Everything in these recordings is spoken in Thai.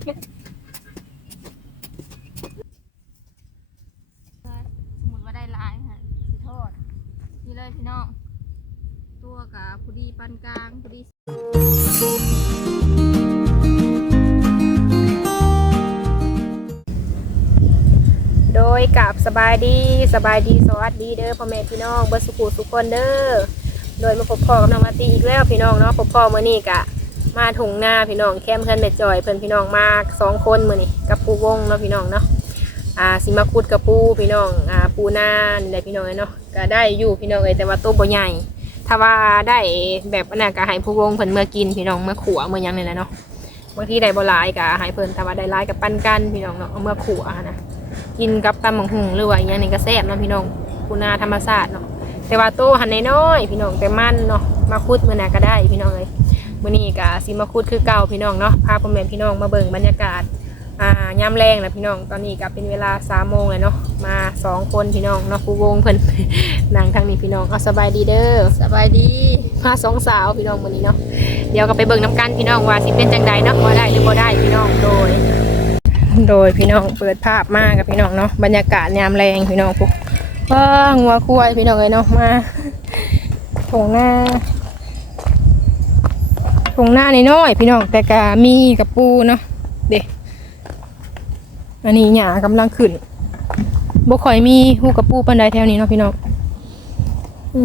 สมมติว่าได้ลายค่ะสิโทษนี่เลยพี่น้อง ตัวกับพอดีปานกลางพอดีโดยกับสบายดีสบายดีสวัสดีเด้อพ่อแม่พี่น้องเบิร์สุขุสุกคนเด้อโดยมาพบพ่อกับน้องมาตีอีกแล้วพี่น้องเนาะพบพ่อเมื่อนี้กะ มาถุงหน้าพี่น้องแคมเพื่อนแม่จอยเพื่อนพี่น้องมาสองคนมือนี้กับปูวงเนาะพี่น้องเนาะอ่าสิมาคุดกับปูพี่น้องอ่าปูหน้านี่แหละพี่น้องเนาะก็ได้อยู่พี่น้องเอ้ยแต่ว่าตัวบ่ใหญ่ถ้าว่าได้แบบอันนั้นก็ให้ผู้วงเพิ่นเมื่อกินพี่น้องเมื่อขัวเมื่อยังนี่แหละเนาะบางทีได้บ่หลายก็ให้เพิ่นถ้าว่าได้หลายก็ปั้นกันพี่น้องเนาะเอาเมื่อขัวนะกินกับตำบักหุ่งหรือว่าอหย่างนี้ก็แซ่บเนาะพี่น้องปูนาธรรมชาติเนาะแต่ว่าโตหันน้อยๆพี่น้องแต่มันเนาะมาคุดมื้อหน้าก็ได้พี่น้องเลย มื้อนี้ก็สิมาคุดคือเก่าพี่น้องเนาะพาพ่อแม่พี่น้องมาเบิ่งบรรยากาศอ่ายามแรงนะพี่น้องตอนนี้ก็เป็นเวลา3โมงแล้วเนาะมาสองคนพี่น้องเนาะผู้วงเพิ่นนั่งทางนี้พี่น้องเอาสบายดีเด้อสบายดีมาสองสาวพี่น้องมื้อนี้เนาะเดี๋ยวก็ไปเบิ่งน้ำกันพี่น้องว่าสิเป็นจังใดเนาะว่าได้หรือบ่ได้พี่น้องโดย โดยพี่น้องเปิดภาพมากกับพี่น้องเนาะบรรยากาศยามแรงพี่น้องพวกว้างัวควายพี่น้องเลยเนาะมาถงหน้าถ งหน้าในน้อยๆพี่น้องแต่กามีกับปูเนาะเด็อันนี้หยากำลังขึ้นบ่ค่อยมีหูกับปูปันใดแถวนี้เนาะพี่น้องอ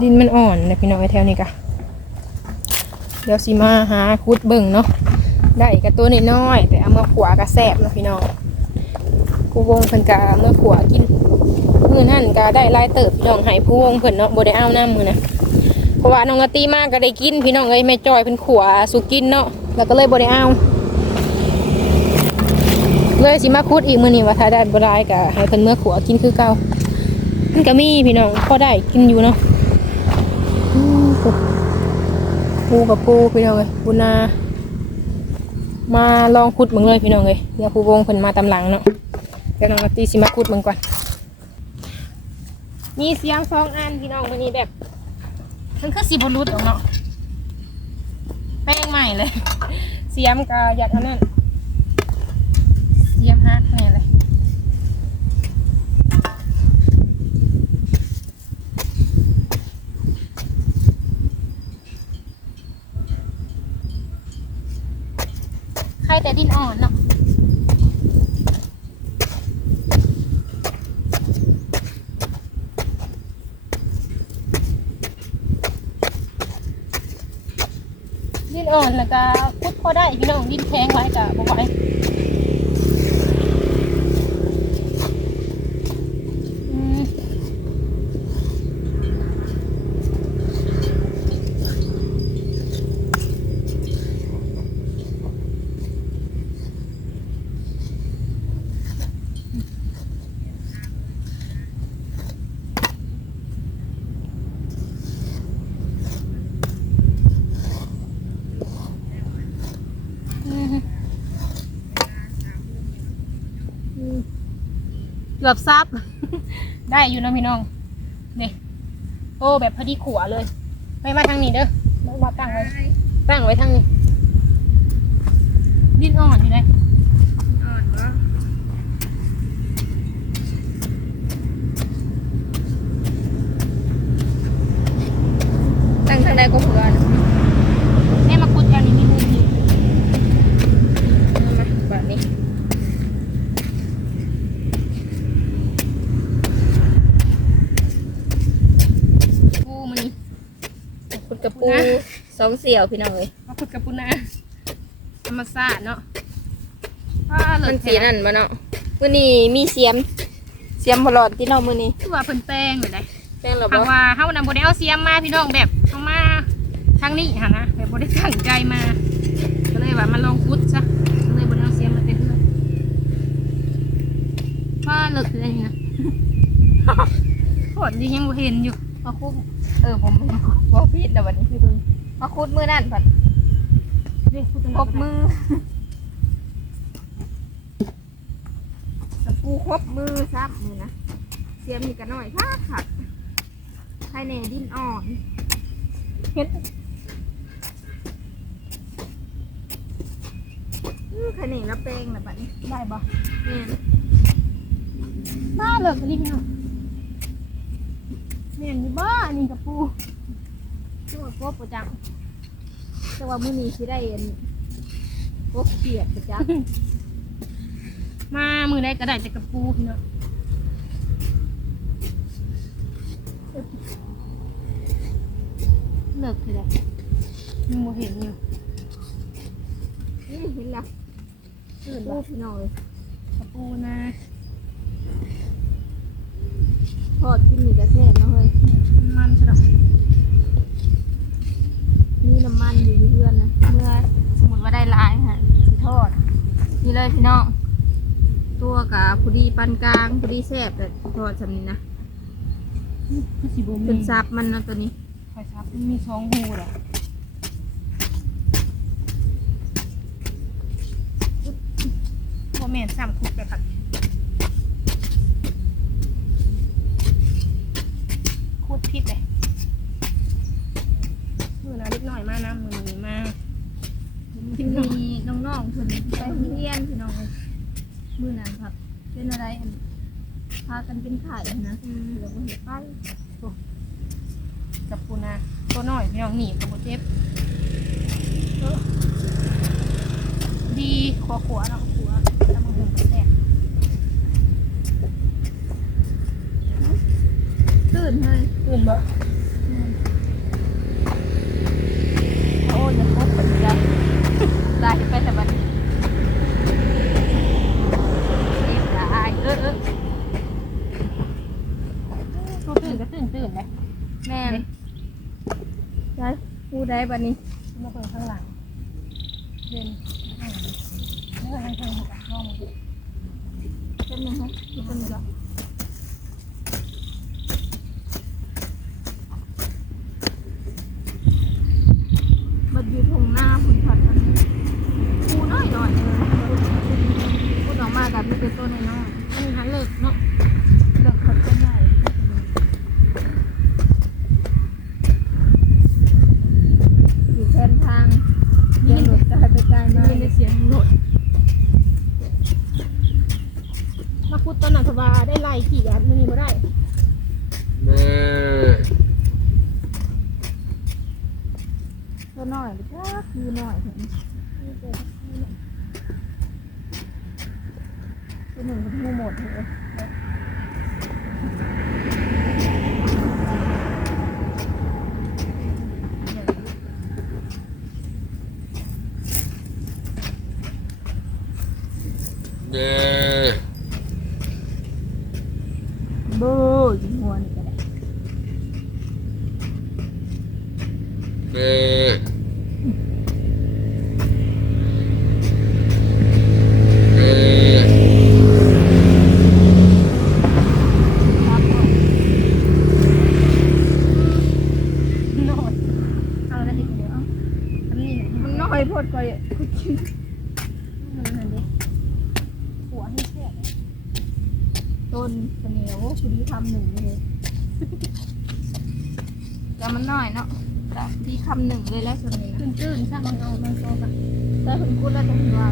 ดินมันอ่อนเลยพี่น้องไอแถวนี้กะเดี๋ยวสิมาหาคุดเบิ่งเนาะได้กับตัวน้อยๆแต่เอามาขัวกระแสบเนาะพี่น้องกูวงเพิ่นกะเมื่อขัวกินมือนั่นก็ได้ลายเติบพี่น้องห้ผู้วงเพิ่นเนาะบ่ได้เอาหน้ำมือนะ เพราะว่าน้องกะตีมากก็ได้กิน พี่น้องเอ้ยแม่จอยเพิ่นขัวสุกินเนาะแล้วก็เลยบ่ได้เอาเลยสิมาคุดอีกมื้อนี้ว่าถ้าได้บ่ได้ก็ให้เพิ่นเมื่อขัวกินคือเก่ามันก็มีพี่น้องพอได้กินอยู่เนาะปูกับปูพี่น้องเอ้ยปูนามาลองขุดมึงเลยพี่น้องเลยเดี๋ยวผู้วงเพิ่นมาตำหลังเนาะเดี๋ยวน้องตีสิมาขุดมึงก่อนมีเสียงสองอันพี่น้องวันนี้แบบ มันคือสีบรุษเนาะแป้งใหม่เลย เสียมกาอยากอันนั้นเสียมฮักแน่เลยใครแต่ดินอ่อนเนาะ อ่อนแล้วก็พุดพอได้พี่น้องดินแข็งไว้กับบ่ไหว เกือบซับ ได้อยู่นะพี่น้องนี่โอ้แบบพอดีขัวเลย ไม่มาทางนี้เด้อไม่มาตั้งไว้ตั้งไว้ทางนี้ดินอ่อนอยู่เลยอ่อนวะตั้งทางใดก็เผื่อแม่มากุดแถวนี้มีมุมอยู่มาแบบนี้ปูมันนี่ขุดกับปูส องเสี่ยวพี่น้องเลยมาขุดกับปูนาธรรมชาติเนาะมันสีนั่นมาเนาะมื้อนี้มีเสียม เสียมบลอดที่เนาะมื้อนี้คือว่าเพิ่นแป้งเลยนะแป้งหรอเพบ่ราะว่าเฮานำบ่ได้เอาเสียมมาพี่น้องแบบเอามาทางนี้หั่นนะแบบบ่ได้ตั้งใจมา ก็เลยว่ามาลองพุดซะก็เลยบ่ได้เอาเสียมมาแต่เฮือนว่าเลิกเลยนะ โคตรดียังบ่เห็นอยู่มาคุดเออผมบอกผิดแต่วันนี้คือ มาคุดมือนั่นผัดเด้พุดตรงครนั้นบมือตะปูครบมือซับมือนะเสียมนี่กันหน่อยค่ะขัดไข่แน่ดินอ่อนเห็นอื้อขนิ่งแล้วเปลงนะบัดนี้ได้บ่แม่นบ้าเลิกกันดิพี่น้องแม่นอยู่บ้าอันนี้กับปู ช่วงกบประจังแต่ว่ามื้อนี้สิได้อันกบเขียดประจังมามือได้ก็ได้แต่กับปูพี่น้องเลิกคือไดยังบ่เห็นอยู่นี่เห็นแล้วตื่นปูบ่พี่น้องเลยกับปูนะทอดกินนี่ก็แซ่บเนาะเฮ้ยมันใช่ดอก มีน้ำมันอยู่ที่เพื่อนนะเมื่อสมมติว่าได้หลายฮะสิทอด นี่ เลยพี่น้อง ตัวกับพอดีปานกลางพอดีแซ่บแต่ทอดสำนี้นะคือสิบ่มีเป็นซับมันนะตัวนี้ไฟซับมันมีสองหูเหรอบ่แม่นซ้ำคุกไปผัดคูดพิษเลยมือนะเล็กน้อยมากนะมือนี้มา ที่มี น้องๆคนไปโรงเรียนพี่น้องเลยมือนั้นครับ เป็นอะไรอันพากันเป็นไข่นะเดี๋ยวมันเห็นไปกับปูนาตัวน้อยพี่น้องหนีบกับโบเจ็บเออดีขวขวเนาะขวแล้วมันถึงแตกตื่นเลยตื่นบ่โอ้ยจะครบปัญญาตายไปแต่บัดนี้เรียบร้ อเออตัวตื่นก็ตื่นตื่นเลยแม่นใช่พูดได้บัดนี้มาเปิดข้างหลังเดินข้างหลังไม่เคยให้เธอหัวกับห้องมันเป็นยังฮะเป็นยังไงมันอยู่ทงหน้าคุณผัดกันปูน้อยหน่อยเลยพูดออกมากับมีเป็นตัวน้อย อันนี้หันเลิกเนาะ ๆเลือกผัดต้นใหญ่อยู่แทนทางเลี้ยงรถกลายไปไกลมา ได้ยินเสียงรถมาคุดตอนนั้นสบาได้ไล่ขี่อันมันนี่มาได้ ตัวน้อยจ้าคือน้อยเห็นตัวหนึ่งเป็นหูหมดเลย เบอร์อยู่หัวนี่ก็ได้ครับผม โน่นเอาแล้วดิเดี๋ยวเอาอันนี้เนี่ย มันน้อยโพดไปคุชิ มันนั่นดิหัวให้แซ่บ ต้นเสนียวคุดีคำหนึ่งเลยแต่มันน้อยเนาะแต่ดีคำหนึ่งเลยแล้วส่วนนี้นะตื่นตื่นๆซะมันเอามันโตกันแต่คุณพูดแล้วจะเห็นว่า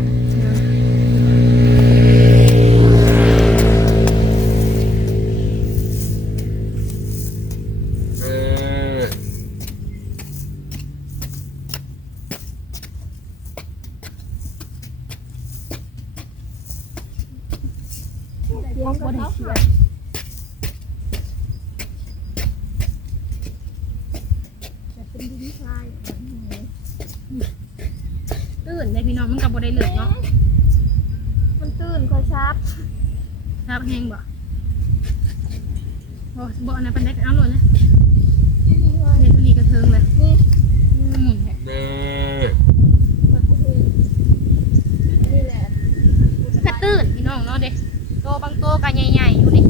มันตื้นก็ชับครับแห้งบ่บ่บ่อันนั้นเป็นได้เอาเลยนะเน็ตอันนี้กระเทิงเลยนี่อืมหมุนแหละนี่แหละกระตื่นพี่น้องเนาะเด็กโตบางโตกันใหญ่ๆอยู่นี่จานใน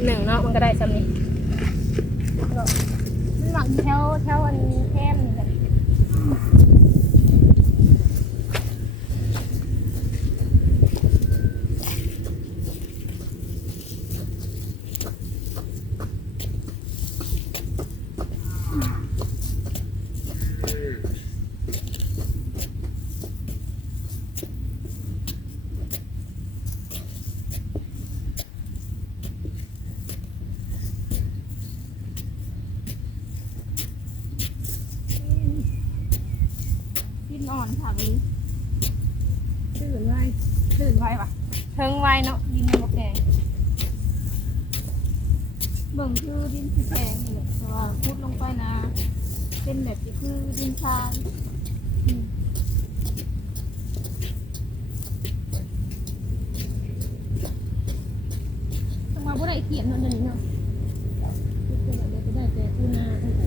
ป๊บหนึ่งเนาะมันก็ได้สำนี้ มันหวังแถวแถวอันแคมนี่แหละ ดิ้ นอ่อนค่ะวันนี้ตื่นไวตื่นไวปะเทิงไวเนาะดินมันบ่แข็งเบิ่งคือดินสีแดงนี่แหละแต่ว่าพุดลงไปนะ เป็นแบบที่คือดินทรายต้องมาบ่ได้เขียนเนาะเดี๋ยวนี้เนาะทุกคนเอาเดี๋ยวก็ได้แต่กูนาโอ้โห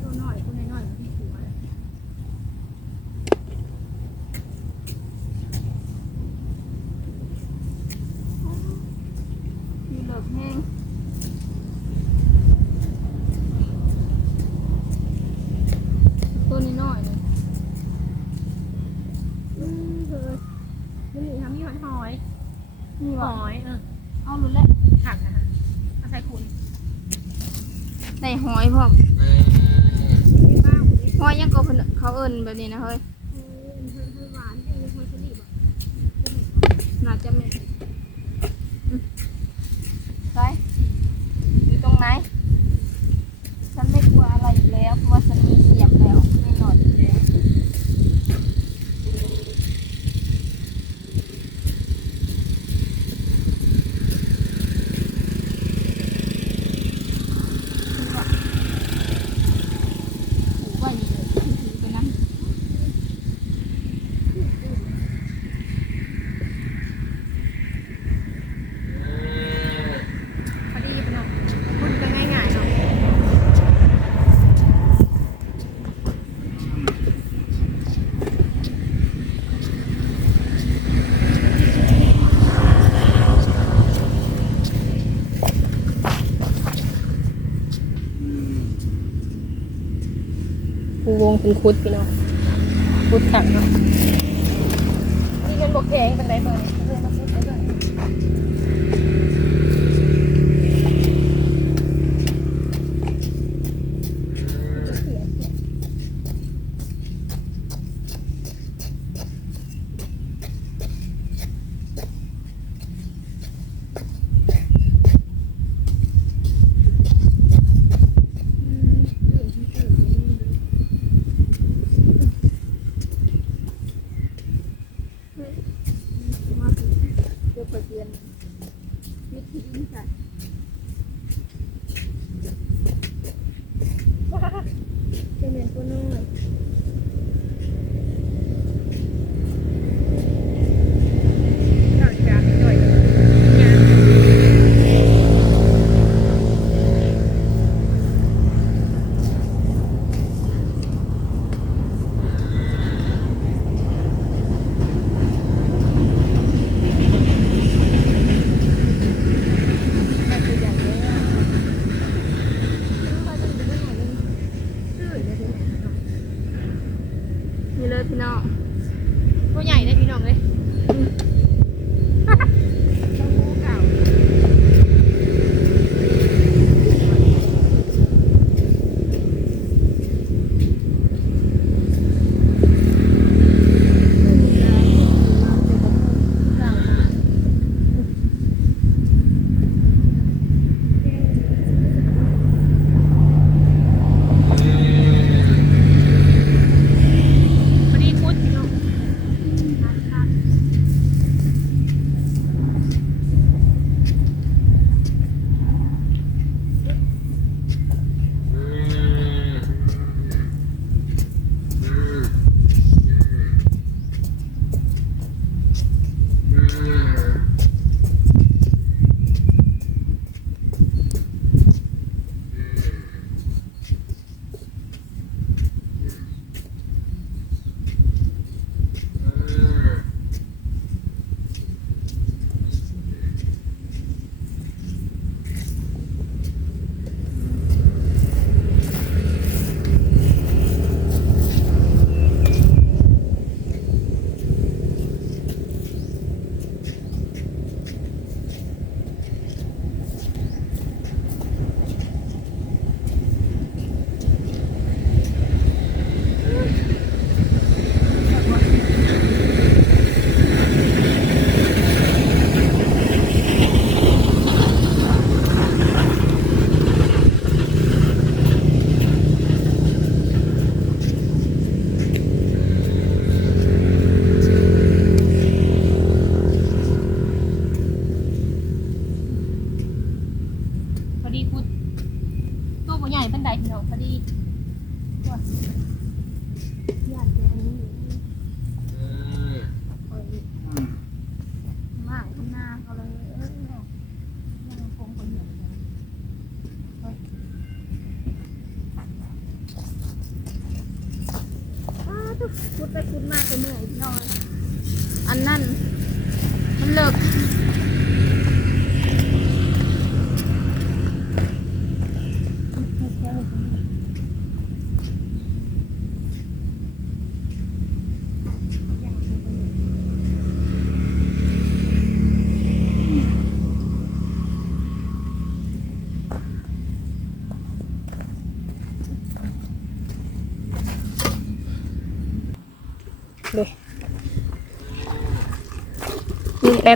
ตัวน้อยตัวน้อยๆที่หัวเลยมีเหลือบแห้งตัวนี้น้อยเลย อื มเธอมันมีทำมีหอยหอยนี่หว่าอยเออเอาหลุดแล้วผักนะคะเอาใส่ขุนได้หอยพร้อมนี่บ้างนี่หอยยังก็เพิ่นเขาเอิ้นแบบนี้นะเฮ้ยเออเธอเธอหวานเธอเธอสนิทอะน่าจะไม่อืมไปอยู่ตรงไหน ฉันไม่กลัวอะไรอีกแล้ว เพราะว่าฉันมีเสียบแล้ว ไม่หนอนอีกแล้วถูไว้นี่เลยถือไปนั่ง พอดีพี่น้องพูดกันง่ายๆเนาะ คุณคุดพี่น้องคุดขังเนาะนี่เป็นบกแข็งเป็นไรเบอร์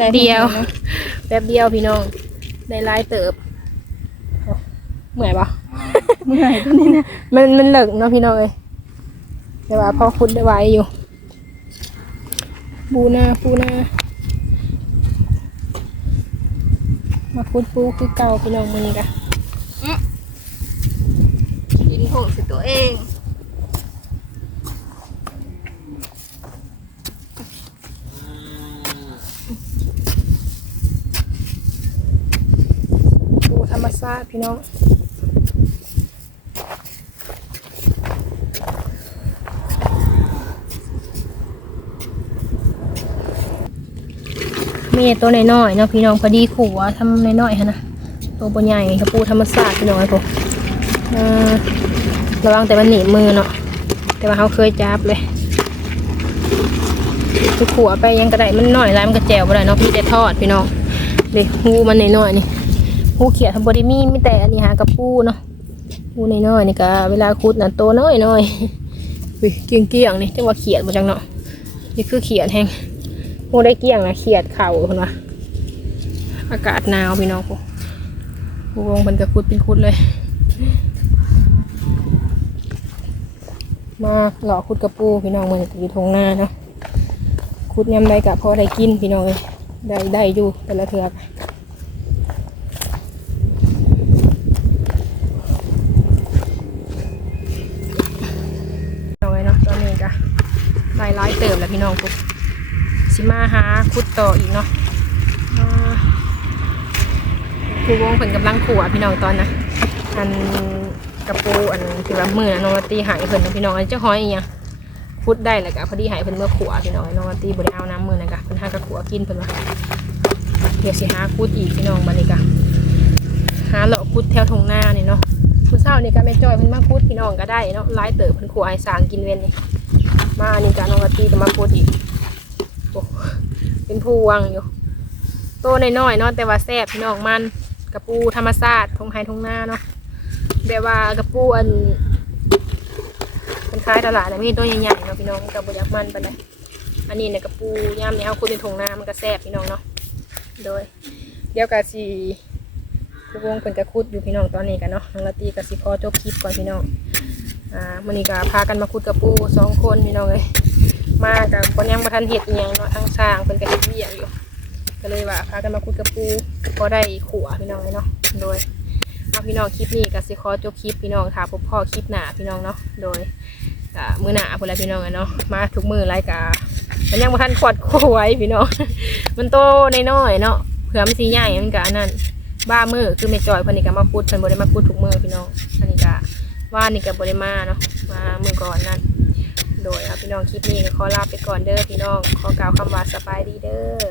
ป๊บเดียว แป๊บเดียวพี่น้องได้หลายเติบโอ้เหมื่อยปะเมื่อยตัวนี้นะมันมันเหลิกเนาะพี่น้องเอ้ยแต่ว่าพอคุดได้ไว้อยู่ปูหน้าปูหน้ามาคุดปูคือเก่าพี่น้องมือนี้กะ กินโหสิตัวเองาพี่น้องเมย์ตัวน้อยๆเนาะพี่น้องพอดีขัวทำน้อยๆฮะนะตัวบนใหญ่กระปูธรรมศาสตร์พี่น้องไอ้พวกเระวังแต่มันหนีมือเนาะแต่ว่าเขาเคยจับเลยคือขัวไปยังกระไดมันน่อยไรมันกระแจวไปเลยเนาะพี่แต่ทอดพี่น้องเด็กหูมันน้อยๆนี่ หูเขียดทำบริมีไม่แต่อันนี้หากระปูเนาะหูน้อยๆนี่ก็เวลาคุดน่ะโตน้อยๆอุ้ยเกี้ยงนี่จังว่าเขียดมาจังเนาะนี่คือเขียดแห้งหูได้เกี้ยงนะเขียดเข่าคนวะอากาศหนาวพี่น้องพวกผู้วงมันก็คุดเป็นคุดเลย มาหล่อคุดกระปูพี่น้องมันอยู่ทงหน้าเนาะคุดยำใดกะพอได้กินพี่น้องเลยได้ได้อยู่แต่ละเถือก ได้ร้ายเติมแล้วพี่น้องปุ๊บสิมาหาคุดต่ออีกเนาะครูวงเพิ่นกำลังขัวพี่น้องตอนนะอันกระปูอันที่ว่ามือน้องมาตีหายเพิ่นนะพี่น้องอันเจ้าห้อยอีหยังพุดได้แหละกะพอดีหายเพิ่นเมื่อขัวพี่น้องน้องมาตีบ่ได้เอาน้ำมือนะกะเพิ่นหากระขัวกินเพิ่นว่าเดี๋ยวสิหาคุดอีกพี่น้องบัดนี้กะหาเลาะคุดแถวทงหน้านี่เนาะคุณเช้านี่ก็แม่จ้อยเพิ่นมาคุดพี่น้องก็ได้เนาะหลายเติบเพิ่นขัวให้สางกินเว้นนี่ มาอันนี้กะน้องมาตีก็มาคุดอีกเป็นพวงอยู่โตน้อยๆเนาะแต่ว่าแซ่บพี่น้องมันกระปูธรรมชาติทงไฮทงหน้าเนาะแบบว่ากระปูอันเป็นคล้ายตลาดนะมีตัวใหญ่ๆเนาะพี่น้องกับบยักมันไปเลยอันนี้เนี่ยกระปูย่ามเนี่ยเอาคุณในถุงน้ำมันก็แซ่บพี่น้องเนาะโดยเดี๋ยวกะสีผู้วงเป็นกระคุดอยู่พี่น้องตอนนี้กันเนาะน้องละตีกับสิพอจบคลิปก่อนพี่น้อง อ่ามันนี้ก็พากันมาคุดกระปูสองคนพี่น้องเลยมากับคนยังมาทันเห็ดย่างเนาะทางสร้างเป็นกระดิ่งเบี้ยอยู่ ก็เลยว่าพากันมาคุดกระปูพอได้ขัวพี่น้องเลยเนาะโดยเอาพี่น้องคลิปนี้ก็สิขอจบคลิปพี่น้องค่ะพบพ่อคลิปหนาพี่น้องเนาะโดยมือหนาพวกเราพี่น้องเนาะมาทุกมือรายกามันยังบ่ทันขวดขวายพี่น้องมันโตน้อยๆเนาะเผื่อมันสีใหญ่มันก็อันนั้นบ้ามือคือไม่จอยพิ่นนี่ก็มาพูดพิ่นบ่ได้มาพูดทุกมือพี่น้องอันนี้ก็ ว่านี่กับบริมาเนาะมาเมื่อก่อนนั่นโดยเอาพี่น้องคลิปนี้ก็ขอลาไปก่อนเด้อพี่น้องขอกล่าวคำว่าสบายดีเด้อ